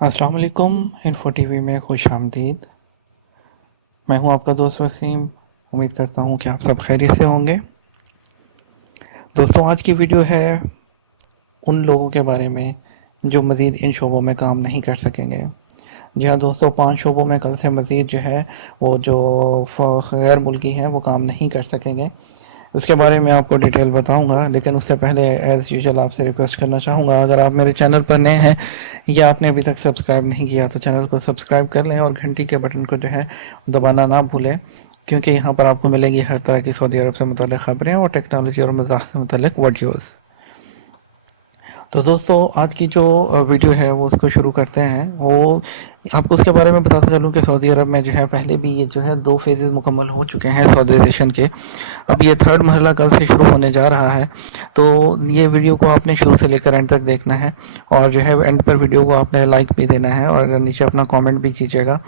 अस्सलाम वालेकुम। Info TV में खुश आमदीद। मैं हूं आपका दोस्त वसीम। उम्मीद करता हूं कि आप सब खैरियत से होंगे। दोस्तों, आज की वीडियो है उन लोगों के बारे में जो मज़ीद इन शोबों में काम नहीं कर सकेंगे। जी हाँ दोस्तों, 5 शोबों में कल से मज़ीद जो है वो जो गैर मुल्की हैं वो काम नहीं कर सकेंगे। उसके बारे में आपको डिटेल बताऊंगा, लेकिन उससे पहले एज़ यूजुअल आपसे रिक्वेस्ट करना चाहूँगा, अगर आप मेरे चैनल पर नए हैं या आपने अभी तक सब्सक्राइब नहीं किया तो चैनल को सब्सक्राइब कर लें और घंटी के बटन को जो है दबाना ना भूलें, क्योंकि यहाँ पर आपको मिलेगी हर तरह की सऊदी अरब से मुतल्लिक़ ख़बरें और टेक्नोलॉजी और मज़ाक से मुतल्लिक़ वीडियोज़। तो दोस्तों, आज की जो वीडियो है वो उसको शुरू करते हैं। वो आपको उसके बारे में बताता चलूँ कि सऊदी अरब में जो है पहले भी ये जो है 2 फेजेज़ मुकम्मल हो चुके हैं सऊदीज़ेशन के। अब ये थर्ड मरहला कल से शुरू होने जा रहा है। तो ये वीडियो को आपने शुरू से लेकर एंड तक देखना है और जो है एंड पर वीडियो को आपने लाइक भी देना है और नीचे अपना कमेंट भी कीजिएगा।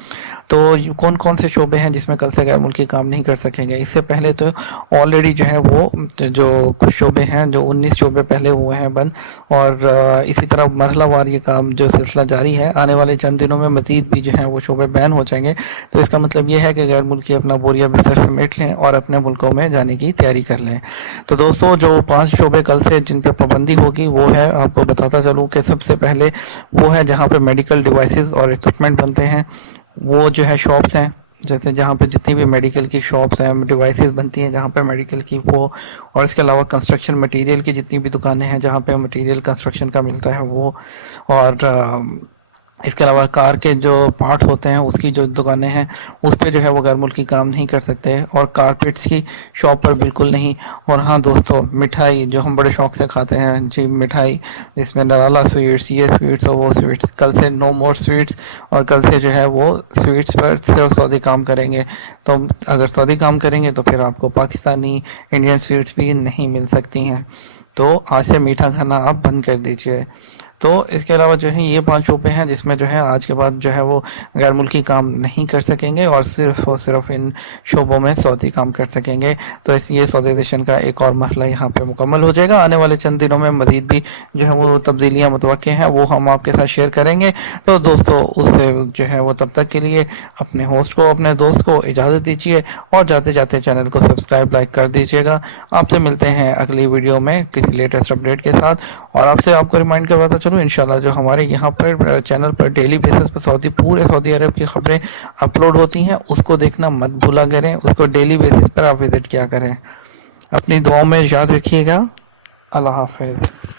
तो कौन कौन से शोबे हैं जिसमें कल से गैर मुल्की काम नहीं कर सकेंगे? इससे पहले तो ऑलरेडी जो है वो जो कुछ शोबे हैं, जो 19 शोबे पहले हुए हैं बंद, और इसी तरह मरहलावार ये काम जो सिलसिला जारी है। आने वाले चंद दिनों में मज़ीद भी जो है वो शोबे बैन हो जाएंगे। तो इसका मतलब ये है कि गैर मुल्की अपना बोरिया बिस्तर समेट लें और अपने मुल्कों में जाने की तैयारी कर लें। तो दोस्तों, जो 5 शोबे कल से जिन पर पाबंदी होगी वो है, आपको बताता चलूँ कि सबसे पहले वो है जहाँ पे मेडिकल डिवाइसेस और इक्विपमेंट बनते हैं। वो जो है शॉप्स हैं, जैसे जहाँ पे जितनी भी मेडिकल की शॉप्स हैं, डिवाइसेस बनती हैं जहाँ पे मेडिकल की, वो। और इसके अलावा कंस्ट्रक्शन मटेरियल की जितनी भी दुकानें हैं जहाँ पे मटेरियल कंस्ट्रक्शन का मिलता है वो। और इसके अलावा कार के जो पार्ट्स होते हैं उसकी जो दुकानें हैं उस पे जो है वो गैर मुल्की काम नहीं कर सकते, और कारपेट्स की शॉप पर बिल्कुल नहीं। और हाँ दोस्तों, मिठाई जो हम बड़े शौक से खाते हैं जी, मिठाई जिसमें नराला स्वीट्स, ये स्वीट्स और वो स्वीट्स, कल से नो मोर स्वीट्स। और कल से जो है वो स्वीट्स पर सिर्फ सऊदी काम करेंगे। तो अगर सऊदी काम करेंगे तो फिर आपको पाकिस्तानी इंडियन स्वीट्स भी नहीं मिल सकती हैं। तो आज से मीठा खाना आप बंद कर दीजिए। तो इसके अलावा जो है ये 5 शोबे हैं जिसमें जो है आज के बाद जो है वो गैर मुल्की काम नहीं कर सकेंगे और सिर्फ इन शोबों में सऊदी काम कर सकेंगे। तो ये सऊदीज़ेशन का एक और मरहला यहाँ पे मुकम्मल हो जाएगा। आने वाले चंद दिनों में मज़ीद भी जो है वो तब्दीलियाँ मुतवक्के हैं, वो हम आपके साथ शेयर करेंगे। तो दोस्तों, उससे जो है वो तब तक के लिए अपने होस्ट को, अपने दोस्त को इजाज़त दीजिए और जाते जाते चैनल को सब्सक्राइब, लाइक कर दीजिएगा। आपसे मिलते हैं अगली वीडियो में किसी लेटेस्ट अपडेट के साथ। और आपको रिमाइंड करवाता चलूँ, इंशाल्लाह जो हमारे यहाँ पर चैनल पर डेली बेसिस पर पूरे सऊदी अरब की खबरें अपलोड होती हैं, उसको देखना मत भूला करें। उसको डेली बेसिस पर आप विज़िट किया करें। अपनी दुआओं में याद रखिएगा। अल्लाह हाफ़िज़।